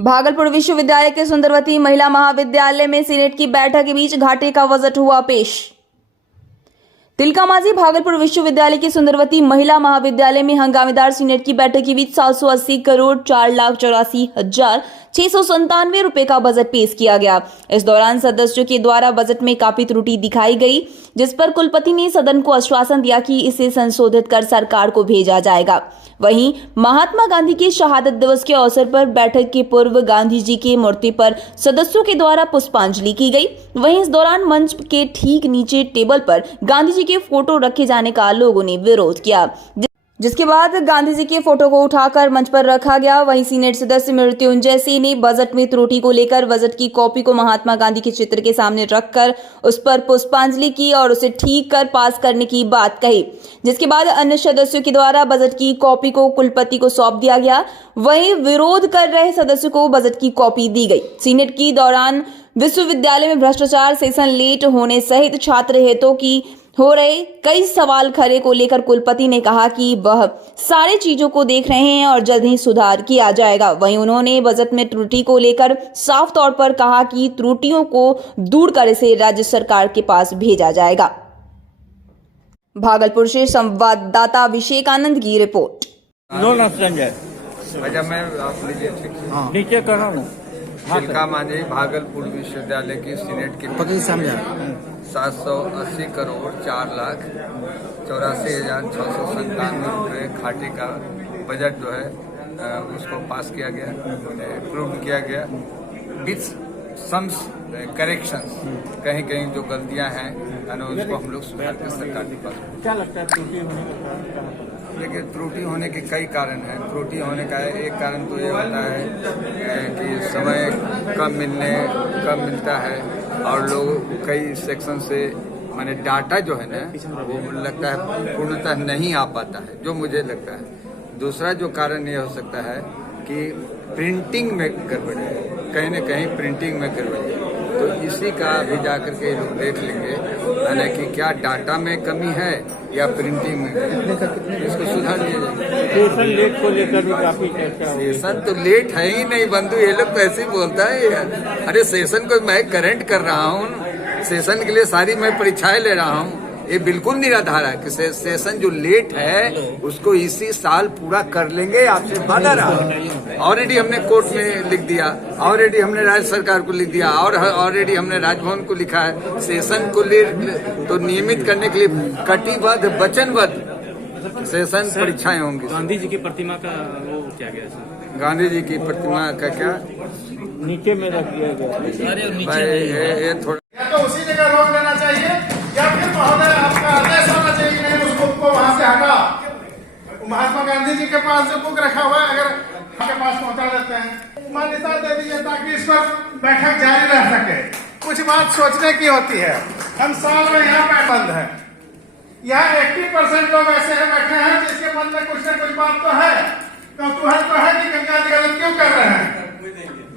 भागलपुर विश्वविद्यालय के सुंदरवती महिला महाविद्यालय में सीनेट की बैठक के बीच घाटे का बजट हुआ पेश। तिलका मांझी भागलपुर विश्वविद्यालय के सुंदरवती महिला महाविद्यालय में हंगामेदार सीनेट की बैठक के बीच 780 करोड़ 4,84,697 रुपए का बजट पेश किया गया। इस दौरान सदस्यों के द्वारा बजट में काफी त्रुटि दिखाई गई, जिस पर कुलपति ने सदन को आश्वासन दिया कि इसे संशोधित कर सरकार को भेजा जाएगा। वहीं महात्मा गांधी के शहादत दिवस के अवसर पर बैठक के पूर्व गांधी जी की मूर्ति पर सदस्यों के द्वारा पुष्पांजलि की गई। वहीं इस दौरान मंच के ठीक नीचे टेबल पर गांधी जी के फोटो रखे जाने का लोगों ने विरोध किया, जिसके बाद गांधी जी के फोटो को उठाकर मंच पर रखा गया। वहीं सीनेट सदस्य मृत्युंजय सिंह ने बजट में त्रुटि को लेकर बजट की कॉपी को महात्मा गांधी के चित्र के सामने रखकर उस पर पुष्पांजलि की और उसे ठीक कर पास करने की बात कही, जिसके बाद अन्य सदस्यों के द्वारा बजट की कॉपी को कुलपति को सौंप दिया गया। वहीं विरोध कर रहे सदस्यों को बजट की कॉपी दी गई। सीनेट की दौरान विश्वविद्यालय में भ्रष्टाचार, सेशन लेट होने सहित छात्र हितों की हो रहे कई सवाल खड़े को लेकर कुलपति ने कहा कि वह सारी चीजों को देख रहे हैं और जल्द ही सुधार किया जाएगा। वहीं उन्होंने बजट में त्रुटि को लेकर साफ तौर पर कहा कि त्रुटियों को दूर कर इसे राज्य सरकार के पास भेजा जाएगा। भागलपुर से संवाददाता अभिषेक आनंद की रिपोर्ट। नीचे कर रहा हूँ। तिलका मांझी भागलपुर विश्वविद्यालय की सीनेट की 780 करोड़ 4,84,697 रुपये घाटे का बजट जो है उसको पास किया गया, अप्रूव किया गया विथ सम्स करेक्शंस। कहीं कहीं जो गलतियां हैं उसको हम लोग सुधार के सरकार के पास। क्या लगता है त्रुटि होने का कारण? देखिए, त्रुटि होने के कई कारण हैं। त्रुटि होने का एक कारण तो ये होता है कि समय कम मिलता है और लोग कई सेक्शन से माने डाटा जो है ना वो लगता है पूर्णतः नहीं आ पाता है, जो मुझे लगता है। दूसरा जो कारण ये हो सकता है कि प्रिंटिंग में गड़बड़ी है, कहीं न कहीं प्रिंटिंग में गड़बड़ी है। तो इसी का भी जाकर के लोग देख लेंगे यानी कि क्या डाटा में कमी है या प्रिंटिंग में। इसको सुधार दिया जाए। सेशन लेट को लेकर भी काफी चर्चा हो। सेशन तो लेट है ही नहीं बंधु, ये लोग तो ऐसे ही बोलता है। अरे सेशन को मैं करेंट कर रहा हूँ, सेशन के लिए सारी मैं परीक्षाएं ले रहा हूँ। ये बिल्कुल निराधार है कि सेशन जो लेट है उसको इसी साल पूरा कर लेंगे, आपसे वादा रहा। ऑलरेडी हमने कोर्ट में लिख दिया, ऑलरेडी हमने राज्य सरकार को लिख दिया और ऑलरेडी हमने राजभवन को लिखा है। सेशन को तो नियमित करने के लिए कटिबद्ध वचनबद्ध सेशन परीक्षाएं होंगी। गांधी जी की प्रतिमा का वो क्या गया सर? गांधी जी की प्रतिमा का क्या नीचे में रख दिया गया। ये थोड़ा तो उसी जगह रोक देना चाहिए या फिर महोदय आपका आदेश होना चाहिए कि नहीं उस बुक को वहां से हटा। महात्मा गांधी जी के पास जो बुक रखा हुआ है अगर आपके पास पहुंचा देते हैं, मान्यता दे दीजिए ताकि इस पर बैठक जारी रह सके। कुछ बात सोचने की होती है। हम साल में यहाँ पे बंद है, यहाँ 80% लोग ऐसे हैं बैठे हैं जिसके मन में कुछ न कुछ बात तो है, कौतूहल तो है कि गंगा जी गलत क्यों कर रहे हैं।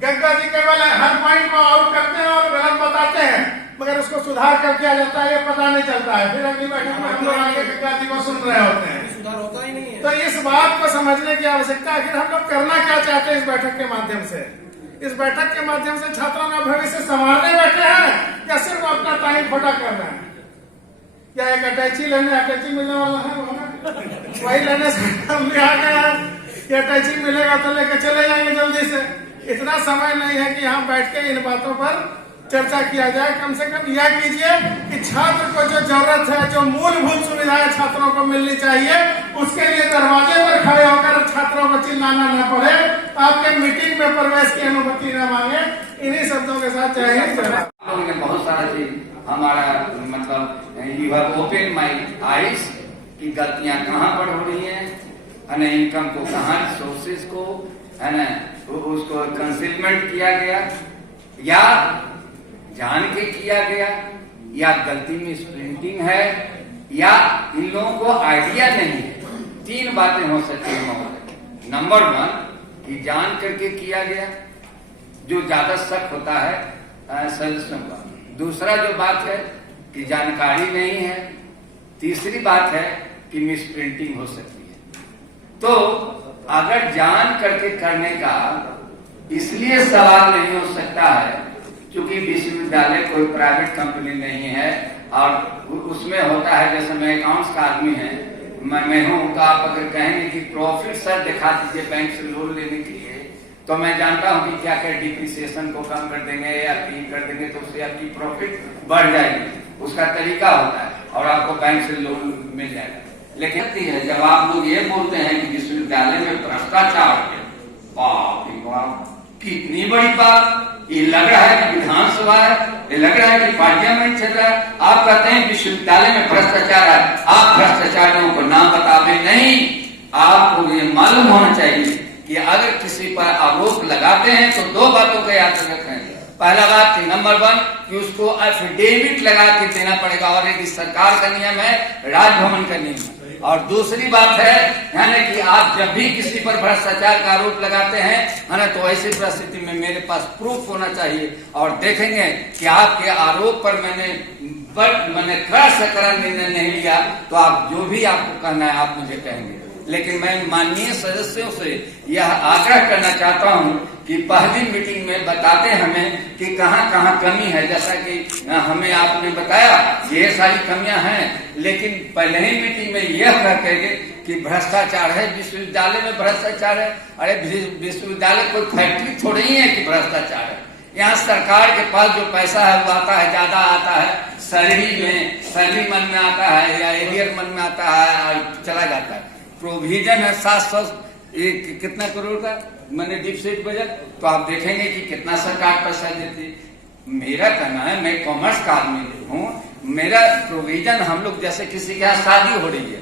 गंगा जी केवल हर पॉइंट को आउट करते हैं और गलत बताते हैं, मगर उसको सुधार कर किया जाता है ये पता नहीं चलता है। फिर अगली बैठक में हम लोग आगे गंगा जी को सुन रहे होते हैं। सुधार होता ही नहीं है। तो इस बात को समझने की आवश्यकता है। हम लोग करना क्या चाहते हैं इस बैठक के माध्यम से? इस बैठक के माध्यम से छात्रों का भविष्य संवारने बैठे हैं या सिर्फ अपना टाइम खोटा कर रहे हैं? या एक अटैची लेने, अटैची मिलने वाला है वही लेने से हम भी आ गए हैं कि अटैची मिलेगा तो लेकर चले जाएंगे जल्दी से। इतना समय नहीं है कि यहाँ बैठ के इन बातों पर चर्चा किया जाए। कम से कम यह कीजिए कि छात्र को जो जरूरत है, जो मूलभूत सुविधाएं छात्रों को मिलनी चाहिए, उसके लिए दरवाजे पर खड़े होकर छात्रों को चिल्लाना न पड़े, आपके मीटिंग में प्रवेश की अनुमति न मांगे। इन्हीं शब्दों के साथ जय हिंद। लोगों ने बहुत सारा चीज हमारा मतलब you have open my eyes की गलतियां कहाँ पर हो रही हैं, इनकम को कहाँ, सोर्सेज को है ना उसको कंसीलमेंट किया गया या जान के किया गया या गलती में प्रिंटिंग है या इन लोगों को आइडिया नहीं है। 3 बातें हो सकती है महोदय। नंबर 1 कि जान करके किया गया, जो ज्यादा शक होता है सदस्यों का। दूसरा जो बात है कि जानकारी नहीं है। तीसरी बात है कि मिस प्रिंटिंग हो सकती है। तो अगर जान करके करने का इसलिए सवाल नहीं हो सकता है क्योंकि विश्वविद्यालय कोई प्राइवेट कंपनी नहीं है और उसमें होता है, जैसे मैं अकाउंट्स का आदमी है, मैं हूं, तो आप अगर कहेंगे कि प्रॉफिट सर दिखा दीजिए बैंक से लोन लेने के लिए, तो मैं जानता हूं कि क्या क्या डिप्रिसिएशन को कम कर देंगे या कर देंगे तो उससे आपकी प्रॉफिट बढ़ जाएगी। उसका तरीका होता है और आपको बैंक से लोन मिल जाएगा। लेकिन जब आप लोग ये बोलते हैं कि विश्वविद्यालय में भ्रष्टाचार है, बाप रे बाप, कितनी बड़ी बात। ये लग रहा है कि विधानसभा है, ये लग रहा है कि पार्लियामेंट चल रहा है। आप कहते हैं विश्वविद्यालय में भ्रष्टाचार है, आप भ्रष्टाचारियों को नाम बतावे नहीं। आपको ये मालूम होना चाहिए कि अगर किसी पर आरोप लगाते हैं तो दो बातों का याद रखें। पहला बात कि नंबर 1 कि उसको एफिडेविट लगा के देना पड़ेगा, और यदि सरकार का नियम है, राजभवन का नियम है। और दूसरी बात है यानी कि आप जब भी किसी पर भ्रष्टाचार का आरोप लगाते हैं, है ना, तो ऐसी परिस्थिति में मेरे पास प्रूफ होना चाहिए और देखेंगे कि आपके आरोप पर मैंने कड़ा से कड़ा निर्णय नहीं लिया, तो आप जो भी आपको कहना है आप मुझे कहेंगे। लेकिन मैं माननीय सदस्यों से यह आग्रह करना चाहता हूं कि पहली मीटिंग में बताते हमें कि कहां कहां कमी है। जैसा कि हमें आपने बताया ये सारी कमियां हैं, लेकिन पहले ही मीटिंग में यह कहते थे कि भ्रष्टाचार है, विश्वविद्यालय में भ्रष्टाचार है। अरे विश्वविद्यालय कोई फैक्ट्री थोड़ी ही है कि भ्रष्टाचार है। यहाँ सरकार के पास जो पैसा है वो आता है, ज्यादा आता है, सैलरी मन में आता है या एरियर मन में आता है और चला जाता है। प्रोविजन है 700 कितना करोड़ का, मैंने डिफिसिट बजट, तो आप देखेंगे कि कितना सरकार पैसा देती है। मेरा कहना है, मैं कॉमर्स का आदमी हूँ, मेरा प्रोविजन, हम लोग जैसे किसी के यहाँ शादी हो रही है